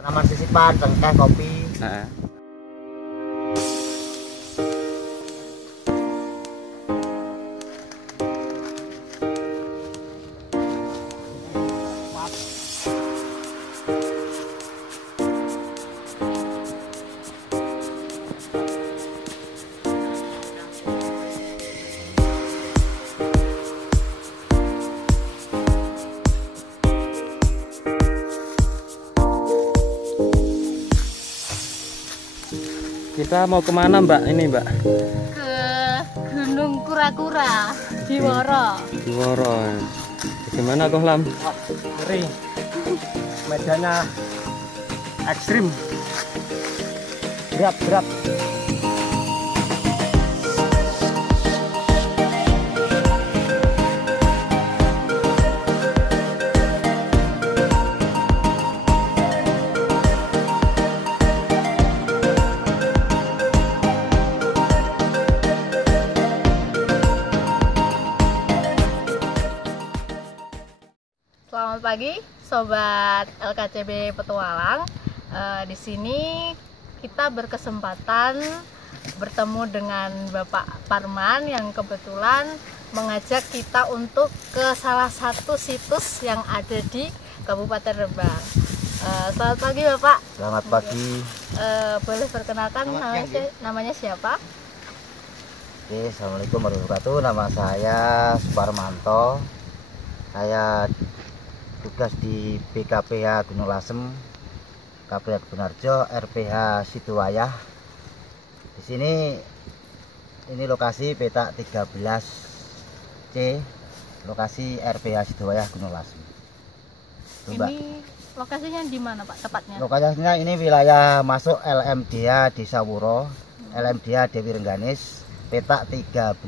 Tanaman sisipan, cengkeh, kopi. Nah, kita mau kemana Mbak ini Mbak? Ke Gunung Kura-Kura di Woro. Di Woro. Gimana kok Lam? Ngeri. Medannya ekstrim. Berat. Selamat pagi, sobat LKCB Petualang. Di sini kita berkesempatan bertemu dengan Bapak Parman yang kebetulan mengajak kita untuk ke salah satu situs yang ada di Kabupaten Rembang. Selamat pagi Bapak. Selamat pagi. Boleh perkenalkan namanya siapa? Oke, assalamualaikum warahmatullahi wabarakatuh. Nama saya Suparmanto. Saya tugas di BKPH Gunung Lasem, KPH Gunarjo, RPH Sidoarjo. Di sini ini lokasi petak 13C, lokasi RPH Sidoarjo Gunung Lasem. Ini lokasinya di mana Pak tepatnya? Lokasinya ini wilayah masuk LMDH Desa Wuro, LMDH Dewi Rengganis, petak 13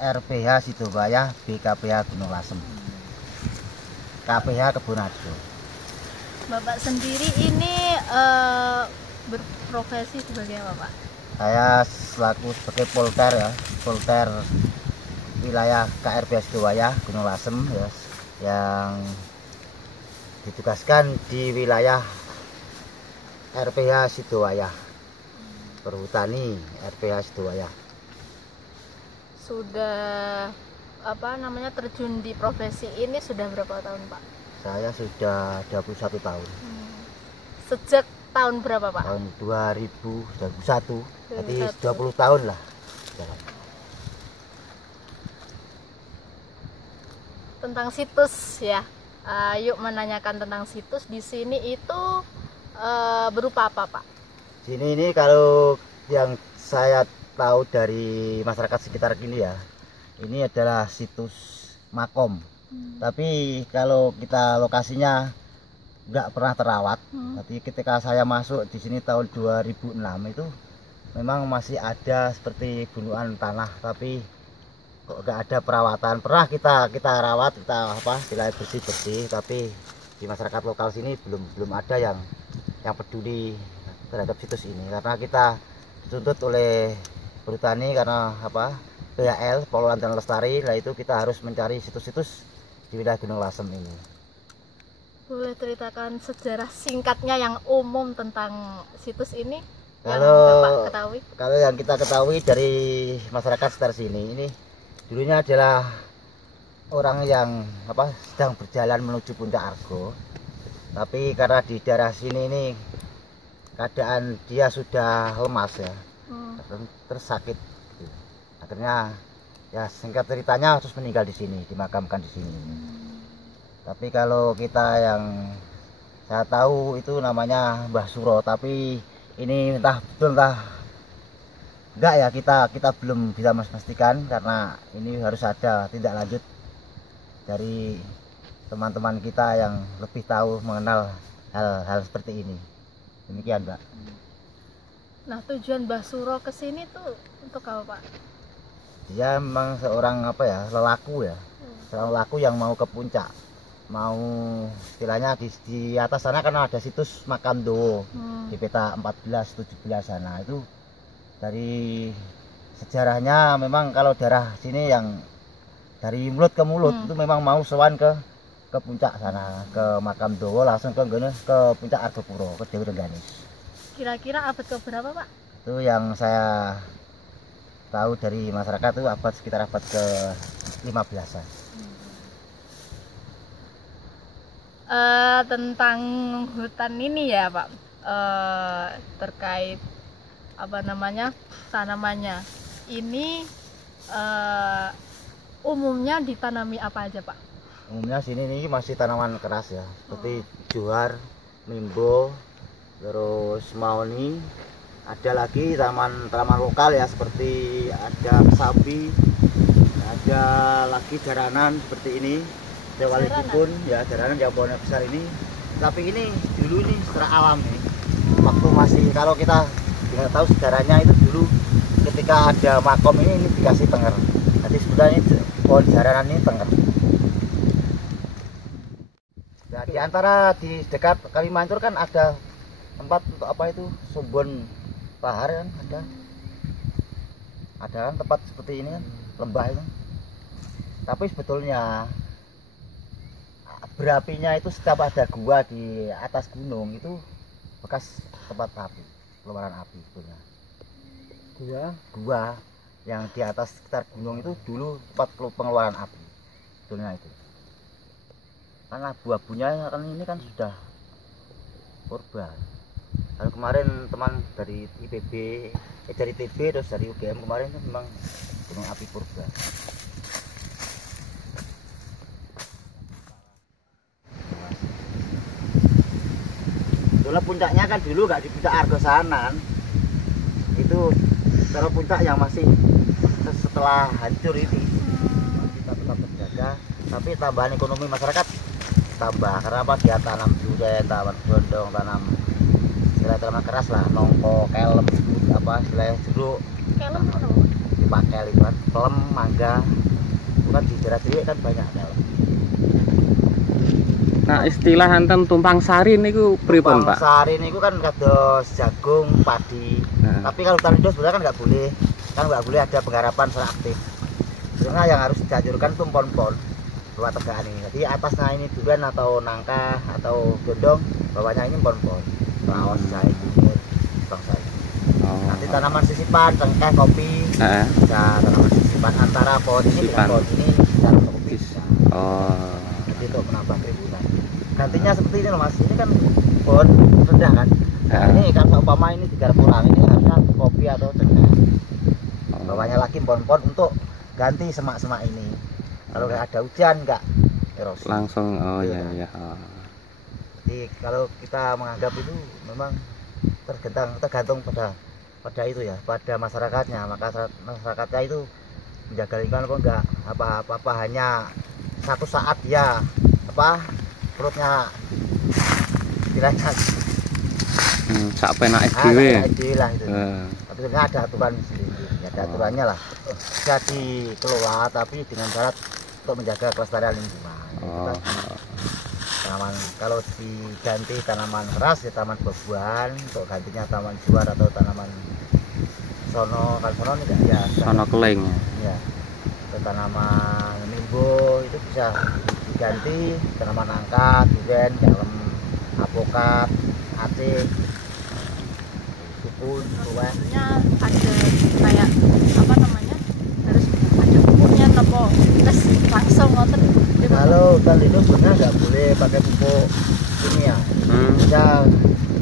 RPH Sidoarjo, BKPH Gunung Lasem. KPH Kebunarjo. Bapak sendiri ini berprofesi sebagai apa Pak? Saya selaku sebagai polter wilayah KRP Sidoarjo Gunung Lasem ya, yang ditugaskan di wilayah RPH Sidoarjo, Perhutani RPH Sidoarjo. Sudah terjun di profesi ini sudah berapa tahun Pak? Saya sudah 21 tahun. Sejak tahun berapa Pak? Tahun 2021, berarti 20 tahun lah. Tentang situs ya. Yuk menanyakan tentang situs di sini itu berupa apa Pak? Sini ini kalau yang saya tahu dari masyarakat sekitar ini ya, ini adalah situs makom. Tapi kalau kita lokasinya nggak pernah terawat. Tapi ketika saya masuk di sini tahun 2006 itu memang masih ada seperti gundukan tanah, tapi kok nggak ada perawatan. Pernah kita rawat, kita istilahnya bersih, tapi di masyarakat lokal sini belum ada yang peduli terhadap situs ini, karena kita dituntut oleh Perhutani karena PHL, Pengelolaan dan Lestari. Nah itu kita harus mencari situs-situs di wilayah Gunung Lasem ini. Boleh ceritakan sejarah singkatnya yang umum tentang situs ini? Kalau yang Bapak ketahui? Kalau yang kita ketahui dari masyarakat sekitar sini, ini dulunya adalah orang yang sedang berjalan menuju Puncak Argo. Tapi karena di daerah sini ini keadaan dia sudah lemas ya, tersakit. Akhirnya ya singkat ceritanya harus meninggal di sini, dimakamkan di sini. Tapi kalau kita yang saya tahu itu namanya Mbah Suro, tapi ini entah betul entah enggak ya, kita belum bisa memastikan, karena ini harus ada tindak lanjut dari teman-teman kita yang lebih tahu mengenal hal-hal seperti ini. Demikian Mbak. Nah, tujuan Mbah Suro ke sini tuh untuk apa Pak? Dia memang seorang lelaku ya, seorang lelaku yang mau ke puncak, mau istilahnya di atas sana kan ada situs makam Dowo di peta 14-17 sana. Itu dari sejarahnya memang kalau daerah sini yang dari mulut ke mulut itu memang mau sowan ke ke puncak sana, ke makam Dowo, langsung ke puncak Argopuro, ke Dewi Rengganis. Kira-kira abad keberapa Pak? Itu yang saya tahu dari masyarakat itu sekitar abad ke 15-an. Tentang hutan ini ya Pak, terkait apa namanya tanamannya ini, umumnya ditanami apa aja Pak? Umumnya sini ini masih tanaman keras ya, seperti johar, mimbo, terus mahoni. Ada lagi tanaman lokal ya, seperti ada kesambi, ada lagi daranan seperti ini, wali pun ya, daranan yang pohonnya besar ini. Tapi ini dulu ini secara alami, waktu masih, kalau kita tidak tahu sejarahnya itu dulu ketika ada makom ini dikasih tenger. Jadi sebetulnya pohon daranan ini tenger. Nah, di antara di dekat Kalimancur kan ada tempat untuk apa itu, Sumbon Bahar kan ada kan tempat seperti ini kan, lembah itu. Tapi sebetulnya berapinya itu setiap ada gua di atas gunung itu bekas tempat api, keluaran api sebetulnya. Gua yang di atas sekitar gunung itu dulu tempat pengeluaran api sebetulnya itu. Karena abu-abunya kan ini kan sudah purba. Kalau kemarin teman dari IPB, dari TB, terus dari UGM kemarin itu memang gunung api purba. Soalnya puncaknya kan dulu nggak di puncak Argosanan, itu kalau puncak yang masih setelah hancur ini kita tetap terjaga, tapi tambahan ekonomi masyarakat tambah karena apa, dia tanam durian, tanam gondong, tanam tanaman keras lah, nongko, kelem, apa istilahnya jeruk, Kelem dipakai itu kan, pelem, mangga, bukan di daerah sini kan banyak kelem. Nah, istilah enten tumpang sari niku pripun, Pak? Tumpang sari niku kan kados jagung, padi. Nah. Tapi kalau hutan lindung sebenarnya kan nggak boleh ada penggarapan secara aktif. Karena yang harus dianjurkan itu pon-pon buat tegaan ini. Jadi atasnya ini durian atau nangka atau gondong, bawahnya ini pon-pon. Laos, jahe, kumur, bangsa. Nanti tanaman sisipan, cengkeh, kopi, bisa tanaman sisipan antara pohon ini dengan pohon ini bisa kopi. Oh. Jadi untuk menambah keributan. Gantinya seperti ini loh Mas, ini kan pohon rendah kan. Nah, ini kan seumpama ini digarap ulang, ini harusnya kopi atau cengkeh. Bawahnya lagi pohon-pohon untuk ganti semak-semak ini. Kalau nggak ada hujan nggak erosi. Langsung, oh ya ya. Jadi kalau kita menganggap itu memang tergantung pada itu ya, pada masyarakatnya. Maka masyarakatnya itu menjaga lingkungan apa enggak, apa hanya satu saat ya perutnya istilahnya sak penak dhewe. lah itu. Tapi sebenarnya ada aturan sendiri, ada aturannya lah. Bisa dikelola tapi dengan syarat untuk menjaga kelestarian lingkungan. Tanaman kalau diganti tanaman keras ya tanaman buah-buahan, untuk gantinya tanaman juar atau tanaman sono, kalau sono ini enggak ya. Sono keling. Ya. Tanaman mimbo itu bisa diganti tanaman nangka, durian, kelem, apokat, ate, sukun, buah. Sebenarnya ada kayak apa namanya, harus ada pupuknya atau terus langsung ngoten. Kalau hutan lindung sebenarnya nggak boleh pakai pupuk kimia. Ya,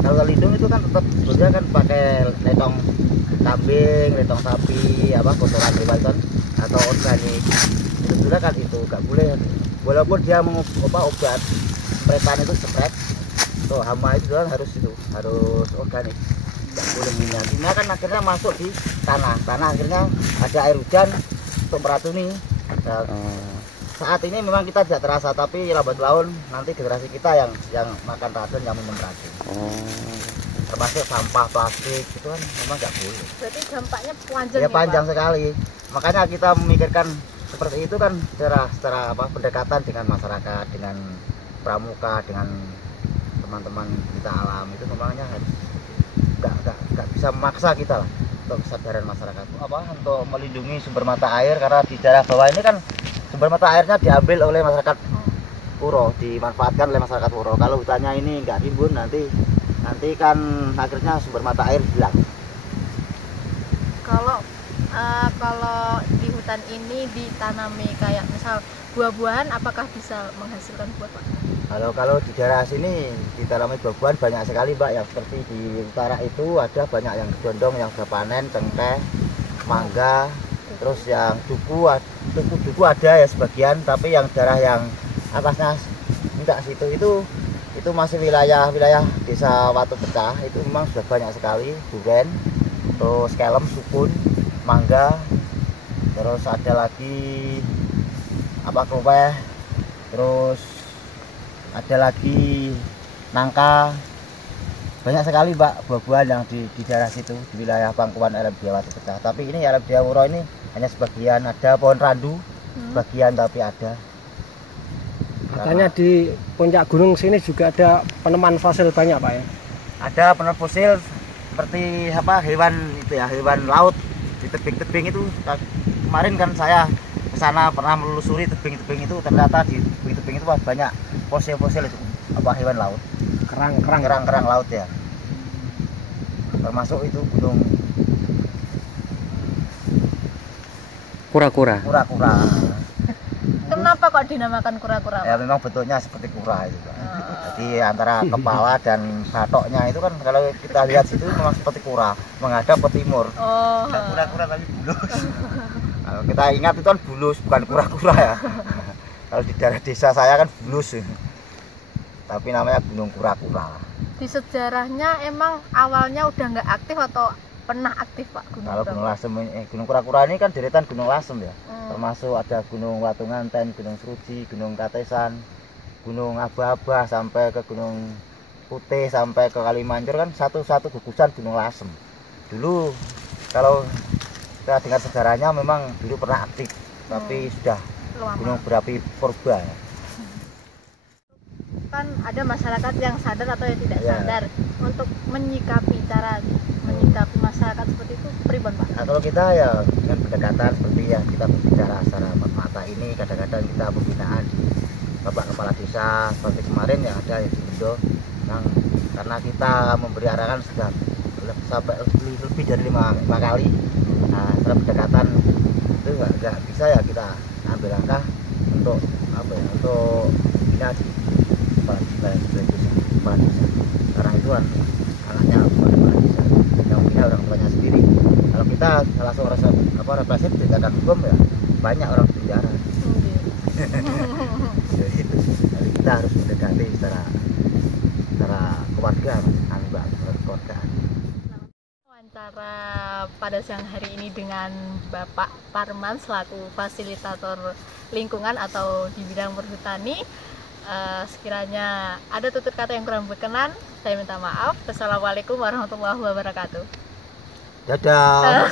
kalau hutan lindung itu kan tetap sebenarnya kan pakai letong kambing, letong sapi, kotoran hewan atau organik. Itu sebenarnya kan itu nggak boleh. Walaupun dia obat spretan itu spray, tuh hama itu kan harus organik. Nggak boleh kimia. Kimia kan akhirnya masuk di tanah akhirnya ada air hujan untuk meracuni. Nah, saat ini memang kita tidak terasa, tapi lambat laun nanti generasi kita yang makan racun, yang minum racun. Termasuk sampah plastik itu kan memang nggak boleh. Berarti dampaknya panjang ya panjang sekali. Makanya kita memikirkan seperti itu kan secara pendekatan dengan masyarakat, dengan pramuka, dengan teman-teman kita alam itu memangnya harus nggak bisa memaksa kita lah untuk kesadaran masyarakat untuk melindungi sumber mata air, karena di daerah bawah ini kan sumber mata airnya diambil oleh masyarakat Puro, dimanfaatkan oleh masyarakat Puro. Kalau hutannya ini nggak rimbun, nanti kan akhirnya sumber mata air hilang. Kalau di hutan ini ditanami kayak misal buah-buahan, apakah bisa menghasilkan buah, Pak? Kalau di daerah sini ditanami buah-buahan banyak sekali, Mbak. Yang seperti di utara itu ada banyak yang gedondong yang sudah panen, cengkeh, mangga, terus yang duku ada ya sebagian, tapi yang daerah yang atasnya enggak situ itu masih wilayah desa Watu Pecah, itu memang sudah banyak sekali duren, terus kelem, sukun, mangga, terus ada lagi kluweh, terus ada lagi nangka. Banyak sekali, Mbak, buah-buahan yang di daerah situ, di wilayah pangkuan LMDA Watu Pecah. Tapi ini LMDA Puro ini hanya sebagian, ada pohon randu sebagian, tapi ada. Katanya di puncak gunung sini juga ada penemuan fosil banyak, Pak ya? Ada penemuan fosil seperti hewan itu ya, hewan laut di tebing-tebing itu. Kemarin kan saya ke sana pernah menelusuri tebing-tebing itu, ternyata di tebing-tebing itu banyak fosil-fosil itu hewan laut. Kerang laut ya. Termasuk itu gunung Kura-kura. Kenapa kok dinamakan kura-kura, Pak? Ya memang bentuknya seperti kura itu, Pak. Jadi antara kepala dan batoknya itu kan kalau kita lihat situ memang seperti kura menghadap ke timur. Oh. Kura-kura tapi bulus. Kalau kita ingat itu kan bulus, bukan kura-kura ya. Kalau di daerah desa saya kan bulus. Tapi namanya gunung kura-kura. Di sejarahnya emang awalnya udah nggak aktif atau pernah aktif, Pak? Kalau gunung lasem, gunung kura-kura ini kan deretan gunung lasem ya. Termasuk ada gunung Watu Nganten, gunung Seruji, gunung Katesan, gunung Aba-aba, sampai ke gunung Putih, sampai ke Kalimancur, kan satu gugusan gunung lasem. Dulu kalau kita dengar sejarahnya memang dulu pernah aktif, tapi sudah gunung berapi purba ya. Kan ada masyarakat yang sadar atau yang tidak sadar. Untuk menyikapi masyarakat seperti itu pribon, Pak? Nah, kalau kita ya dengan pendekatan seperti ya kita berbicara secara mata ini, kadang-kadang kita pembinaan di Bapak Kepala Desa seperti kemarin yang ada di Indo, yang karena kita memberi arahan sudah sampai lebih dari 5 kali. Nah, secara pendekatan itu nggak bisa ya kita ambil langkah untuk untuk bina di kepala desa. Karena itu kan anaknya kepala desa yang bina orang tuanya sendiri. Kalau kita langsung represif tindakan hukum ya banyak orang di penjara. Jadi kita harus mendekati secara keluargaan, keluargaan. Wawancara pada siang hari ini dengan Bapak Parman selaku fasilitator lingkungan atau di bidang perhutani. Sekiranya ada tutur kata yang kurang berkenan, saya minta maaf. Wassalamualaikum warahmatullahi wabarakatuh. Dadah.